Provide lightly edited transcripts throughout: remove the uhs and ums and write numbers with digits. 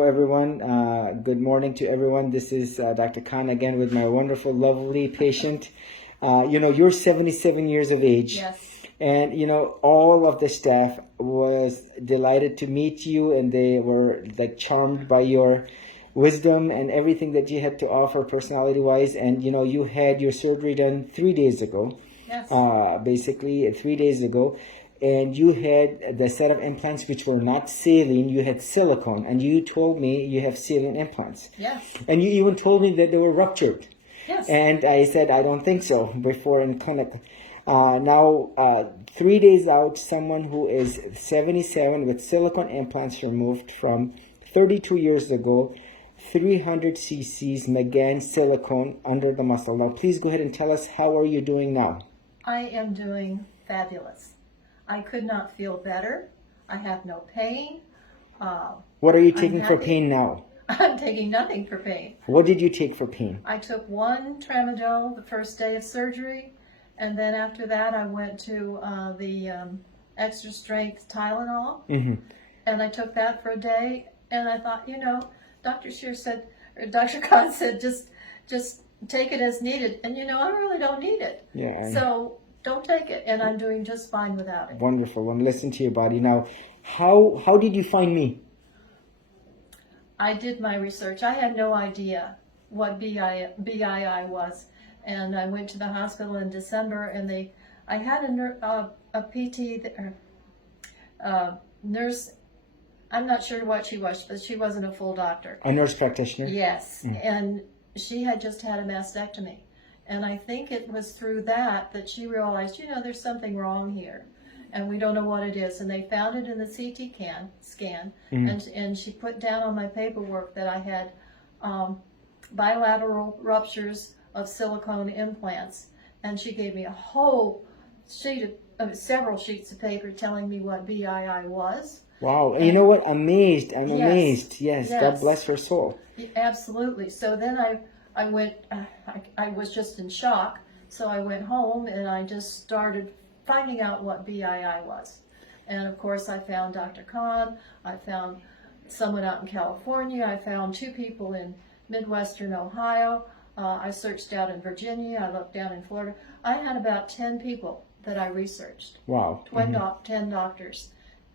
Everyone, good morning to everyone. This is Dr. Khan again with my wonderful, lovely patient. You're 77 years of age. Yes. And, all of the staff was delighted to meet you, and they were like charmed by your wisdom and everything that you had to offer personality-wise. And, you had your surgery done 3 days ago. Yes. Basically 3 days ago. And you had the set of implants which were not saline, you had silicone, and you told me you have saline implants. Yes. And you even told me that they were ruptured. Yes. And I said, I don't think so, before in clinic. Now, 3 days out, someone who is 77 with silicone implants removed from 32 years ago, 300 cc's McGann silicone under the muscle. Now, please go ahead and tell us, how are you doing now? I am doing fabulous. I could not feel better. I have no pain. What are you taking for pain now? I'm taking nothing for pain. What did you take for pain? I took one tramadol the first day of surgery, and then after that I went to the extra strength Tylenol, and I took that for a day, and I thought, Dr. Scheer said, or Dr. Khan said, just take it as needed, and I really don't need it. Yeah. So don't take it, and I'm doing just fine without it. Wonderful. Well, listen to your body. Now, how did you find me? I did my research. I had no idea what BII was, and I went to the hospital in December, and I had a PT, nurse. I'm not sure what she was, but she wasn't a full doctor. A nurse practitioner? Yes, and she had just had a mastectomy. And I think it was through that she realized, there's something wrong here, and we don't know what it is. And they found it in the CT scan, and she put down on my paperwork that I had bilateral ruptures of silicone implants. And she gave me a whole sheet of several sheets of paper telling me what BII was. Wow. And you know what? I'm amazed. Yes. God bless her soul. Absolutely. So then I went, I was just in shock, so I went home and I just started finding out what BII was. And of course I found Dr. Khan, I found someone out in California, I found 2 people in Midwestern Ohio, I searched out in Virginia, I looked down in Florida. I had about 10 people that I researched. Wow. 10 doctors.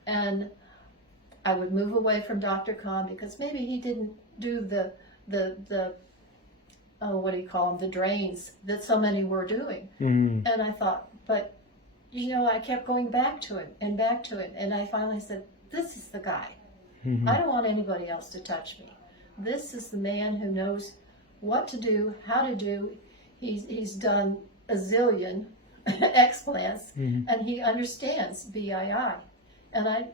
And I would move away from Dr. Khan because maybe he didn't do the what do you call them, the drains that so many were doing. And I thought, but I kept going back to it, and I finally said, this is the guy. I don't want anybody else to touch me. This is the man who knows what to do, how to do. He's done a zillion explants, and he understands BII. And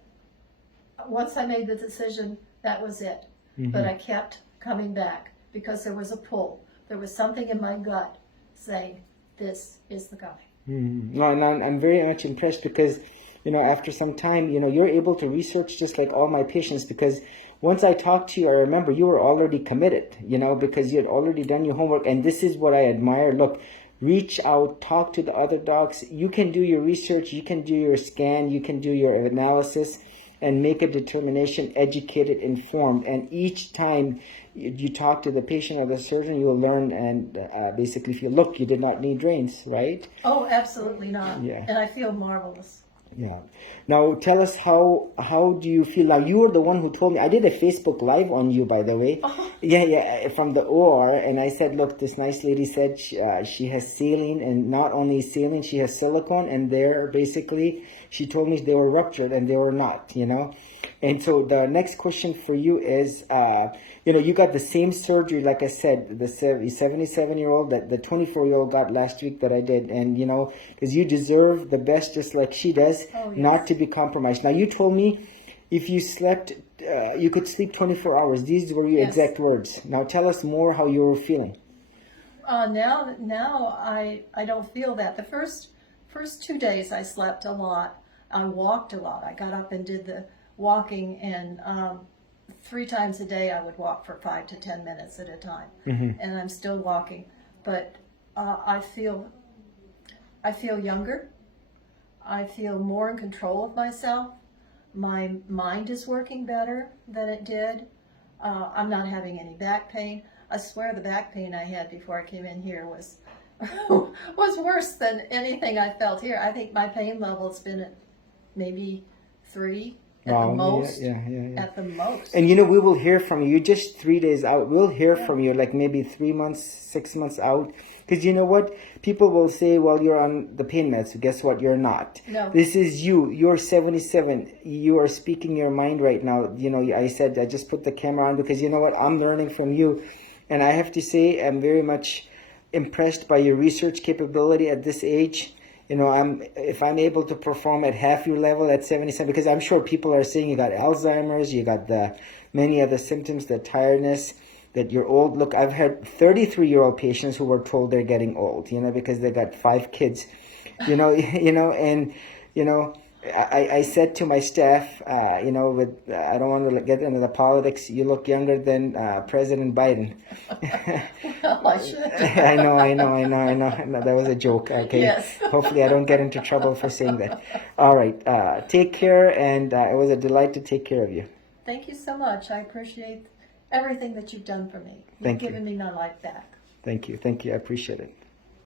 once I made the decision, that was it. But I kept coming back because there was a pull. There was something in my gut saying, this is the guy. No, and I'm very much impressed because, after some time, you're able to research just like all my patients, because once I talked to you, I remember you were already committed, because you had already done your homework. And this is what I admire. Look, reach out, talk to the other docs. You can do your research, you can do your scan, you can do your analysis, and make a determination, educated, informed. And each time you talk to the patient or the surgeon, you will learn and basically feel, look, you did not need drains, right? Oh, absolutely not. Yeah. And I feel marvelous. Yeah. Now, tell us, how do you feel? Now, you were the one who told me. I did a Facebook Live on you, by the way. Yeah, from the OR. And I said, look, this nice lady said she has saline, and not only saline, she has silicone. And they're basically, she told me they were ruptured, and they were not, And so the next question for you is, you got the same surgery, like I said, the 77-year-old, that the 24-year-old got last week that I did. And, because you deserve the best just like she does, not to be compromised. Now, you told me if you slept, you could sleep 24 hours. These were your exact words. Now, tell us more how you were feeling. Now I don't feel that. The first 2 days I slept a lot. I walked a lot. I got up and did the walking, and 3 times a day I would walk for 5 to 10 minutes at a time. And I'm still walking, but I feel younger. I feel more in control of myself. My mind is working better than it did. I'm not having any back pain. I swear the back pain I had before I came in here was was worse than anything I felt here. I think my pain level's been at maybe 3 at the most. Yeah. At the most. And we will hear from you. You're just 3 days out. We'll hear from you like maybe 3 months, 6 months out. Because you know what? People will say, well, you're on the pain meds. So guess what? You're not. No. This is you. You're 77. You are speaking your mind right now. I said I just put the camera on because you know what? I'm learning from you. And I have to say, I'm very much impressed by your research capability at this age. If I'm able to perform at half your level at 77, because I'm sure people are saying you got Alzheimer's, you got the many other symptoms, the tiredness, that you're old. Look, I've had 33-year-old patients who were told they're getting old, because they got 5 kids, I said to my staff, I don't want to get into the politics. You look younger than President Biden. Well, I should. I know. That was a joke. Okay. Yes. Hopefully I don't get into trouble for saying that. All right. Take care, and it was a delight to take care of you. Thank you so much. I appreciate everything that you've done for me. You've Thank you. given me my life back. Thank you. I appreciate it.